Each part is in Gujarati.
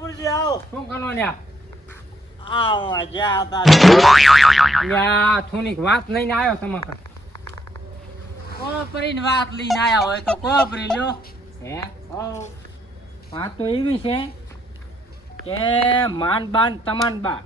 કપૂરજી આવો. શું કરો લ્યા? આવો જા તારે. લ્યા થોડીક વાત લઈને આવ્યો તમારે. કોપરીની વાત લઈને આયા હોય તો કોપરી લ્યો. હે હો. વાત તો એવી છે કે માનબાન તમાનબા.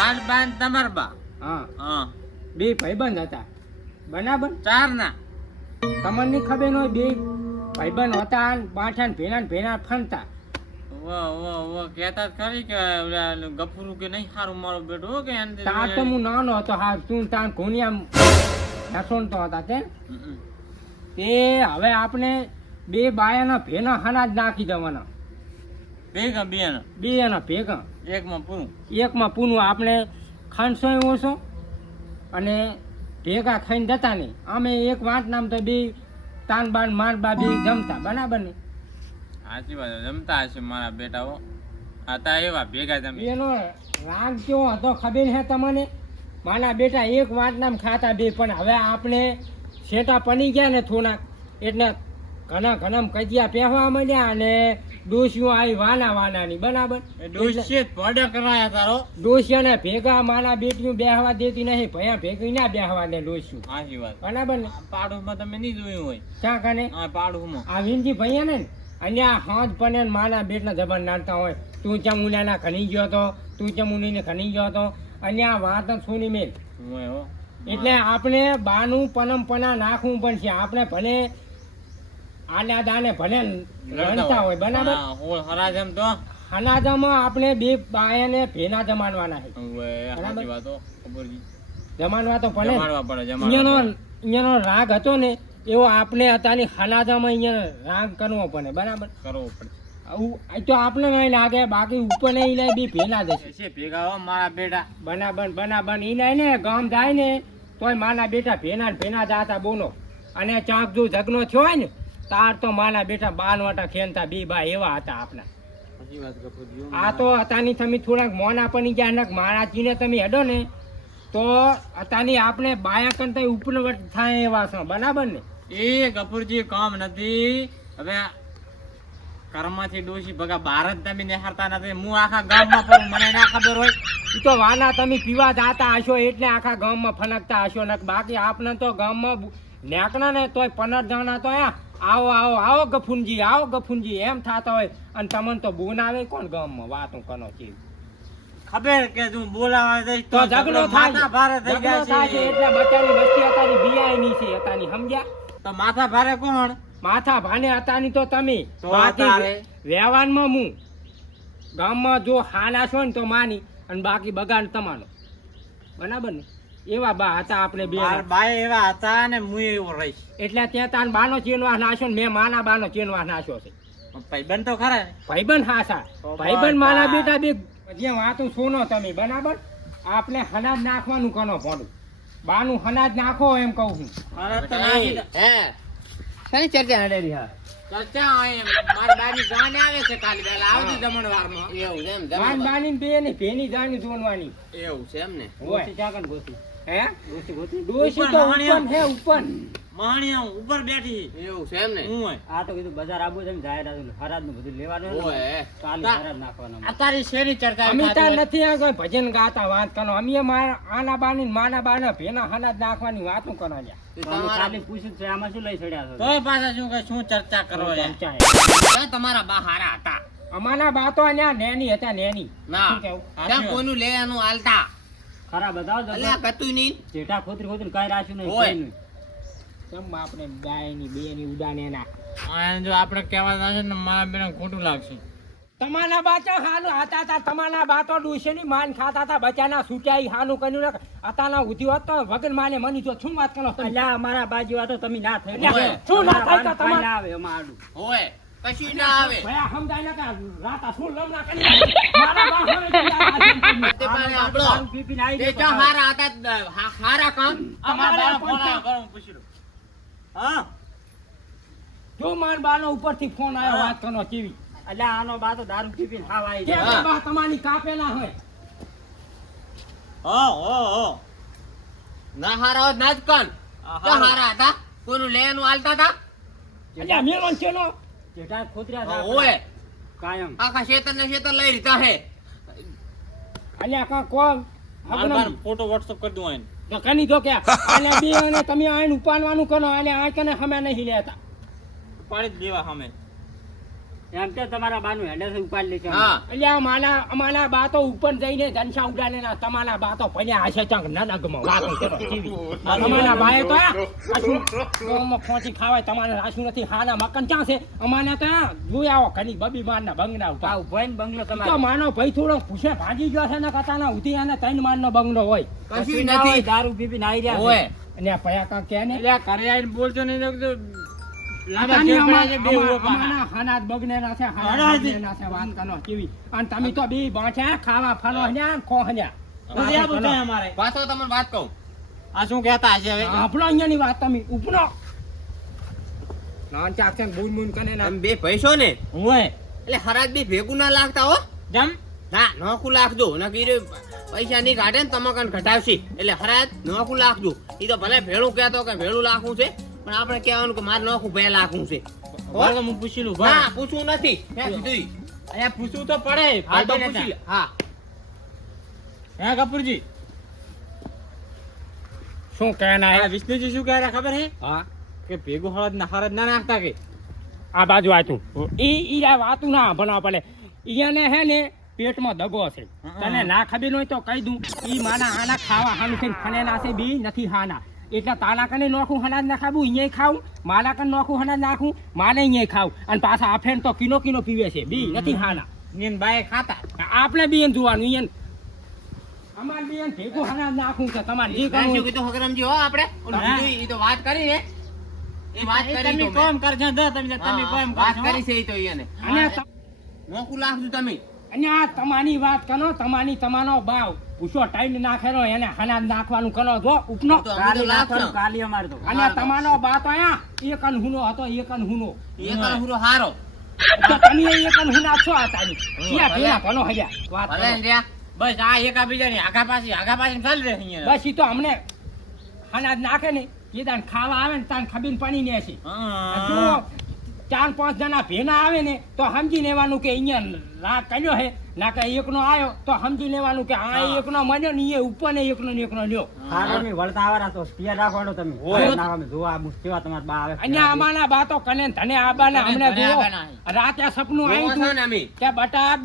માનબાન તમાર બા. હા હા. બે ભાઈબંધ હતા બરાબર. ચાર ના. તમને ખબર ન હોય બે ભાઈબંધ હતા ને પાછા ને ભેના ફરતા. વો કહેતા ખરી કે ઓલા ગફુરું કે નહીં સારું મારો બેટો હો કે એને તા તો હું નાનો હતો હા તું તાન ઘોનિયા નસોનતો હતા તે હવે આપણે બે બાયાના ભેના હના જ નાખી દેવાના. ભેગા બે એના ભેગા એકમાં પૂરું. એકમાં પૂનું આપણે ખાનસોય ઓછો અને ભેગા ખાઈને જતા નહીં. અમે એક વાત નામ તો બે તાન બાન માર બા બે જમતા બરાબર ને. સાચી વાત જમતા હશે મારા બેટાઓ હતા એવા ભેગા તમે. એનો રાગ કેવો હતો ખબર છે તમને? મારા બેટા એક વાત નામ ખાતા બે પણ હવે આપણે શેટા પડી ગયા ને થોડાક એટલે ઘણા કજિયા પહેવા માંડ્યા અને ડોશીઓ આવી વાનાની બરાબર. ડોશીઓને ભેગા મારા બેટીઓ બેહવા દેતી નહીં ભયા ભેગી ના બેહવા દે ડોશીઓ. સાચી વાત બરાબર ને. પાડુમાં તમે નહીં જોયું હોય ક્યાં કને પાડુમાં આ વિનજી ભૈયા ને અહીંયા હાથ પણ માના બેટના જબર નાડતા હોય. તું ચમુનાના ખની ગયો તો તું ચમુનીને ખની ગયો તો અહીંયા વાત જ સુની મેલ. એટલે આપણે બાનું પનમ નાખવું પણ છે. આપણે ભલે આડા દાને ભલે રણતા હોય બરાબર. હનાજામાં આપણે બે બાયાને ભેના જમાડવાના છે જમાડવા તો પડે. અહીંયાનો રાગ હતો ને એવો આપણે અત્યારની હનાજામાં અહીંયા રાગ કરવો પડે બરાબર. કરવો પડે તો આપણે નહીં લાગે બાકી ઉપર નહીં લે બી ભેના જશે ભેગા હો મારા બેટા. બનાબન ઈ ને ગામ જાય ને તોય માના બેટા ભેના જાતા બોલો. અને ચાંક જો ઝગનો થયો હોય ને તાર તો માના બેટા બાનવાટા ખેનતા બે બા એવા હતા આપણા. આ તો અત્યારની તમે થોડાક મોના પડી ગયા ને મારા ચીને તમે હેડો ને તો અત્યારની આપણે બાયા કરતા ઉપર થાય એવા છો બરાબર ને. એ ગફુરજી કામ નથી. હવે કર્મથી ડોશી ભગા ભારત તમે નિહારતા નથી. હું આખા ગામમાં ફરું મને ના ખબર હોય. ઈ તો વાના તમે પીવા જાતા હશો એટલે આખા ગામમાં ફનકતા હશો ને બાકી આપણે તો ગામમાં નેકણા ને તોય 15 જણા તો આવો ગફુનજી એમ થતા હોય અને તમને તો બોન આવે કોણ ગામમાં વાતો કરો છે ખબર કે તું બોલાવા જઈશ તો ઝઘડો થાય ભારે થઈ ગયા છે. એટલે બચાની વસ્તી અત્યારની બિયાની છે અત્યારની સમજ્યા. તો માથા ભારે કોણ? માથા ભાને અત્યારની તો તમે તો બાકી તારે વ્યવહારમાં હું ગામમાં જો હાલા છો ને તો માની અને બાકી બગાડ તમારો બરાબર ને. એવા બા હતા આપણે બે બાય એવા હતા ને હું એવો રહીશ. એટલે ત્યાં તાન બાનો ચેનવા નાખ્યો ને મેં માના બાનો ચેનવા નાખ્યો છે. ભાઈબંધ તો ખરા ને? ભાઈબંધ હાસા ભાઈબંધ માના બેટા બે જ્યાં વાતું સુનો તમે બરાબર. આપણે હનાજ નાખવાનું કનો ભોડું બાનું હનાજ નાખો એમ કહું છું. કઈ ચર્ચા હડેરી હા ચર્ચા મારા બાની જાને આવે છે કાલે વેલા આવતી જમણવારમાં. એવું એમ જાન બાની બે ને ભેની જાની જોનવાની એવું છે એમ ને. ગોતી ચાકન ગોતી હે ડોસી તો ઉપર હે ઉપર મહાણિયા ઉપર બેઠી. એવું છે એમ ને. હું આ તો કીધું બજાર આબુ છે જાહેરાત હરાજ નું બધું લેવાનું હોય કાલે હરાજ નાખવાનું. આ તારી શેરી ચર્ચા અમિતા નથી આ કોઈ ભજન ગાતા વાત કરો. અમે આના બાની માના બાના ભેના હનાજ નાખવાની વાતો કરો લ્યા. ખાલી પૂછ્યું છે આમાં શું લઈ ચડ્યા છો તોય પાછા શું ચર્ચા કરો તમારા બા હારા હતા. અમારા બા તો અહીંયા નેની હતા નેની ના ત્યાં કોઈનું લેવાનું હાલતા ખરા બતાવો અલ્યા કતું નહીં જેઠા ખોતરી કાઈ રાખ્યું નહીં કોઈનું. કેમ આપણે ગાયની બેની ઉડાને ના જો આપણે કહેવા છે ને મારા બેન ખોટું લાગશે. તમારા બાચા હાલું હતા તા તમારા બાતો ડુસેની માન ખાતા તા બચાના છૂટ્યા હાનું કર્યું ને અતાના ઉધી હોત તો વગર માને મની જો શું વાત કરો અલ્યા અમારા બાજુ વાતો તમે ના થઈ શું ના થાય તો તમારે આવે અમારું હોય કશું ના આવે ભયા સમજાય ના કે રાતા શું લમ ના કરી મારા બા હવે તે પાણે આપણો પીપી નાઈ દે તો હારા હતા હારા કામ અમારા બા ફોન કરો પૂછી લો. હા જો માર બાનો ઉપરથી ફોન આવ્યો વાત કરનો કેવી અલ્યા આનો બા તો દારૂ પીપીને હાવ આવી જાય બા તમારી કાપેલા હોય. હો ના હારા હોત ના જ કન તો હારા હતા કોઈનું લેવાનું હાલતા હતા અલ્યા મેલો ચેલો જેઠા ખોતર્યા હતા ઓય કાયમ આખા શેતર ને શેતર લઈ રીતા હે અલ્યા કા કોણ માર ફોટો WhatsApp કરી દઉં એને. તો કની તો કે અલ્યા બે અને તમે આઈને ઉપાડવાનું કરો અને આ કને હમે નહીં લેતા પાડી જ દેવા સામે. એમ કે તમારા બાનું હેડે ઉપાડ લે હા અલ્યા અમારા બા તો ઉપર જઈને ધનસા ઉડાડે ના તમારા બા તો ભણ્યા હશે ચંગ નનગમાં વાતો કરો જીવી તમારા બાએ તો ગોમાં ફોંચી ખાવાય તમારે રાશું નથી હાના મકન ક્યાં છે અમાને તો જોઈ આવો ઘણી બબી મારના બંગલા ઉભા ઉભા ને બંગલો તમારે તો માનો ભાઈ થોડો પૂછે ભાજી ગયો છે ને કતાના ઉધી અને ત્રણ મારનો બંગલો હોય કશું નથી દારૂ પીપી નાઈ રહ્યા ઓય અને આ પયા કા કે ને એટલે ઘરે આવીને બોલજો નહીં તો અમાના લાંબા છે બે ઉભો પાના. અમાના હાનાત બગને ના છે હાનાત હાનાત બગને ના છે વાત કરો કેવી અને તમે તો બે બાંચા ખાવા ફાનો હન્યા ખો હન્યા નથી આ બધા અમારે. પાછો તમને વાત કહું આ શું કહેતા હશે હવે? આપણો અહીંયાની વાત તમે ઉપનો નાન ચાકસન બૂન બૂન કને ના તમે બે પૈસો ને ઓય એટલે હરાજ બે ભેગું ના લાગતા હો જમ ના નોખું લાખજો નકર પૈસા નહીં કાઢે ને તમાકન ઘટાવશે એટલે હરાજ નોખું લાખજો એ તો ભલે ભેળું કહેતો કે ભેળું લાખું છે પણ આપણે કહેવાનું કે મારે નોખું 2 લાખું છે હવે હું પૂછી લઉં ના ભાઈ. પૂછવું નથી મેં કીધું અહીંયા પૂછવું તો પડે. હા તો ભાઈ પૂછી લે હા હે કપૂરજી શું કહેના આ હે વિષ્ણુજી શું કહે ખબર હે હા કે ભેગું હળદ ના નાખતા કે આ બાજુ આતું ઈ આ વાતું ના ભણવા પડે ઈયાને હે ને પેટમાં દગો છે તને ના ખબર હોય તો કહી દઉં ઈ માના આના ખાવા હાનું છે ફને ના છે બી નથી હાના એટલે તાના કને નોખું હનાજ ના ખાવું અહીંયા ખાવું માના કને નોખું હનાજ નાખું માને અહીંયા ખાવું અને પાછા આફેન તો કિલો પીવે છે બી નથી હાના નીન બાએ ખાતા આપણે બી જોવાનું ઈયન અમાર બી ભેગું હનાજ નાખું છે તમારે જે મેં કરવું શું હોય. કીધું હકરમજી હો આપણે ઓલું હા. કીધું ઈ તો વાત કરી ને એ વાત કરી તમે તો મેં. કોમ કરજો દો તમે તમે હા, કોમ વાત કરજો કરી છે ઈ તો ઈને અને નોખું લાખજો તમે અને આ તમારી વાત કરો તમારો ભાવ પૂછો ટાઈમ નાખેલો એને હનાજ નાખવાનું કરો જો ઉપનો તો અમે તો લાખશું. અને તમારો બા તો અહીંયા એક અનહુનો હતો એક અનહુનો એ કણ હુરો હારો તો તમે એક અનહુના છો આ તારી ક્યાં ભેગા ભણો હજા વાત ભલે ને કરો. રહ્યા બસ આ એકા બીજાની આગા પાછી ચાલી રહે અહીંયા. બસ ઈ તો અમને હનાજ નાખે ને એ દાન ખાવા આવે ને તાન ખબીન પાણી ને છે હા. જો 4-5 જણા ભેના આવે ને તો સમજી લેવાનું કે અહીંયા રાગ કર્યો હે ના કે એકનો આવ્યો તો સમજી લેવાનું કે આ એકનો મળ્યો ને એ ઉપર ને એકનો લ્યો અને અમારા બા તો કને ધને આબાના અમને ધને જુઓ આબાના. રાતે સપનું જોવો આવ્યું છો હતું ને અમે કે બટા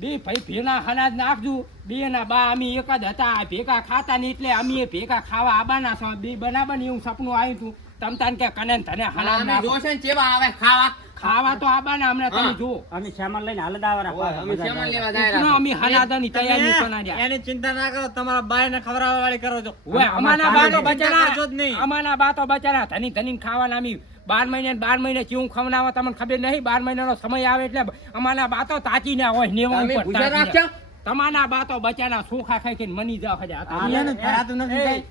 બે ભાઈ ભેના હનાજ નાખજો બે ના બા અમે એક જ હતા આ ભેગા ખાતા ને એટલે અમે ભેગા ખાવા આબાના છો બે બનાવવા ને એવું સપનું આવ્યું હતું તમ તાન કે કને ધને હનાજ અમે નાખો જોશે ને ચેવા આવે ખાવા ખાવા તો આબાના અમને તમે હા. જુઓ ઓય, અમે સામાન લેવા જાય ઉપનો અમે હનાદાની તૈયારી બનાવ્યા એની ચિંતા ના કરો તમારા બાય ને ખવડાવવા વાળી કરો છો. ઓય, અમારા બા તો ચિંતા બચારા કરજો જ નહીં. અમારા બા તો બચારા ધની ખાવાના અમે 12 મહિને કેવું ખવડાવવા તમને ખબર નહીં 12 મહિનાનો સમય આવે એટલે અમારા બા તો તાચી ના હોય નેવા તમે ઉપર ભૂજા તાચી રાખશો? ના. તમારા બા તો બચારા સોખા ખાઈ ખાઈને મની જાવ હજા હતા. એને ભરાતું નથી એ, ભાઈ.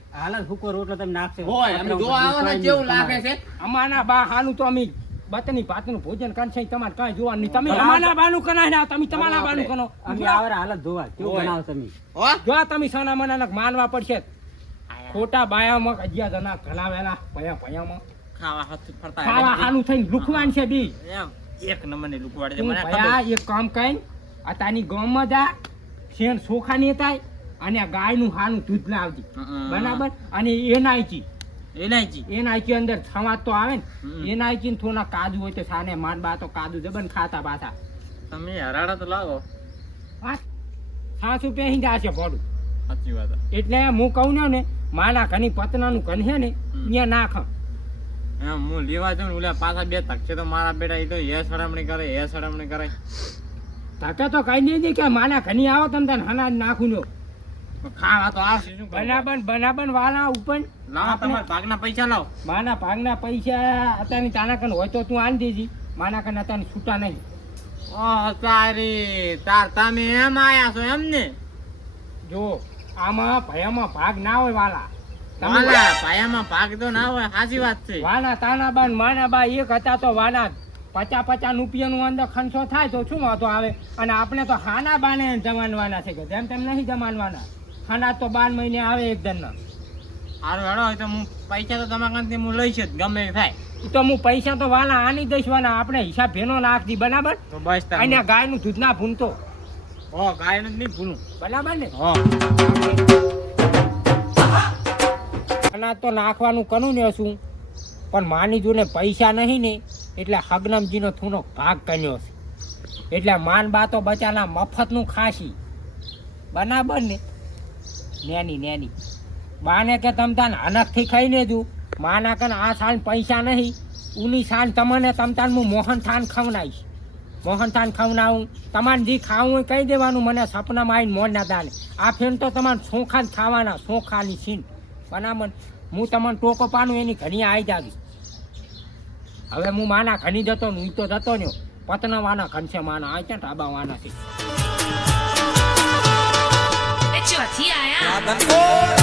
હોય અમે જોવા આવો ને કેવું લાગે છે અમારા બા હાનું તો અમે બતની ભાતનું ભોજન કરશે તમારે કાંઈ જોવાનું નહીં તમે અમારા બાનું કરાય ના તમે તમારા બાનું કરો હો જો તમે સોના મનાના માનવા પડશે ખોટા બાયામાં અજ્યા જણા ઘલાવેલા પયામાં ખાવા હાથ ફરતા ખાવા હાનું થઈને લુખવાન છે બી એમ એક નંબરની લુકવાડે છે તું મને ભયા ખબર. એક કામ કઈ આ તાની ગામમાં જા શેર સોખા ને થાય અને ગાયનું હાનું દૂધ લાવજી હમ. બરાબર અને એનાયચી એનાયચી. એનાયચી અંદર થવાત તો આવે ને હમ. એનાયચી ને થોડા કાજુ હોય તો સાને માન બા તો કાજુ જબન ખાતા પાછા તમે હરાડા તો લાવો. હા સાસુ પહેરી જશે ભોડું સાચી વાત. એટલે હું કહું ને માના ઘણી પતનાનું ઘન છે ને અહીંયા નાખ એમ હું લેવા જાઉં ને ઓલા પાછા બે ધક્કે તો મારા બેટા એ તો એ સડામણી કરે ધકે તો કઈ નહીં કે માના ઘણી આવો તમે તને હનાજ નાખું લ્યો ખાવા તો આવશે શું કરવું? બનાબન વાલા ઉપર લાવો તમારા ભાગના પૈસા લાવો. માના ભાગના પૈસા અત્યારની તાના કન હોય તો તું આન દેજી માના કન અત્યારની છૂટા નહીં ઓહ તારી તાર તમે એમ આયા છો એમ ને જો આમાં ભયામાં ભાગ ના હોય વાલા તમે વાલા પાયામાં ભાગ તો ના હોય સાચી વાત છે. વાના તાના બાન માના બા એક હતા તો વાના 50 રૂપિયાનું અંદર ખર્ચો થાય તો શું વાંધો આવે અને આપણે તો હાના બાને જમાનવાના છે કે જેમ તેમ નહીં જમાનવાના હાના તો 12 મહિને આવે એક દન હારું હેડો હોય તો હું પૈસા તો તમારા કાંથી હું લઈશ જ ગમે એ થાય. તો હું પૈસા તો વાલા આની દઈશ વાલા આપણે હિસાબ ભેનો નાખી બરાબર. તો બસ તાર અને ગાયનું દૂધ ના ભૂનતો હો ગાયનું જ નહીં ભૂલું. બરાબર ને. હો અનાજ તો નાખવાનું કનું ને શું પણ માની જોને પૈસા નહીં ને એટલે હગનમજીનો થોડો ભાગ કર્યો છે એટલે માન બા તો બચાના મફતનું ખાસી બરાબર ને. નેની બાને કે તમ તાન અનખથી ખાઈને જુ માના કન આ સાલ પૈસા નહીં ઉની સાલ તમને તમ તાન હું મોહનથાન ખવડાવીશ. મોહનથાન ખવડાવું તમારે જે ખાવું હોય કહી દેવાનું મને સપનામાં આવીને મોન ના દાને. આ ફેન તો તમારે ચોખા જ ખાવાના ચોખાની સીન બરાબર. હું તમને ટોકો પાનું એની ઘણી આવી જાવી. હવે હું માના ઘણી જતો ને તો જતો ને પતનાવાના ઘનશે માના આ છે ઢાબાવાના છે. Hecho, así, allá.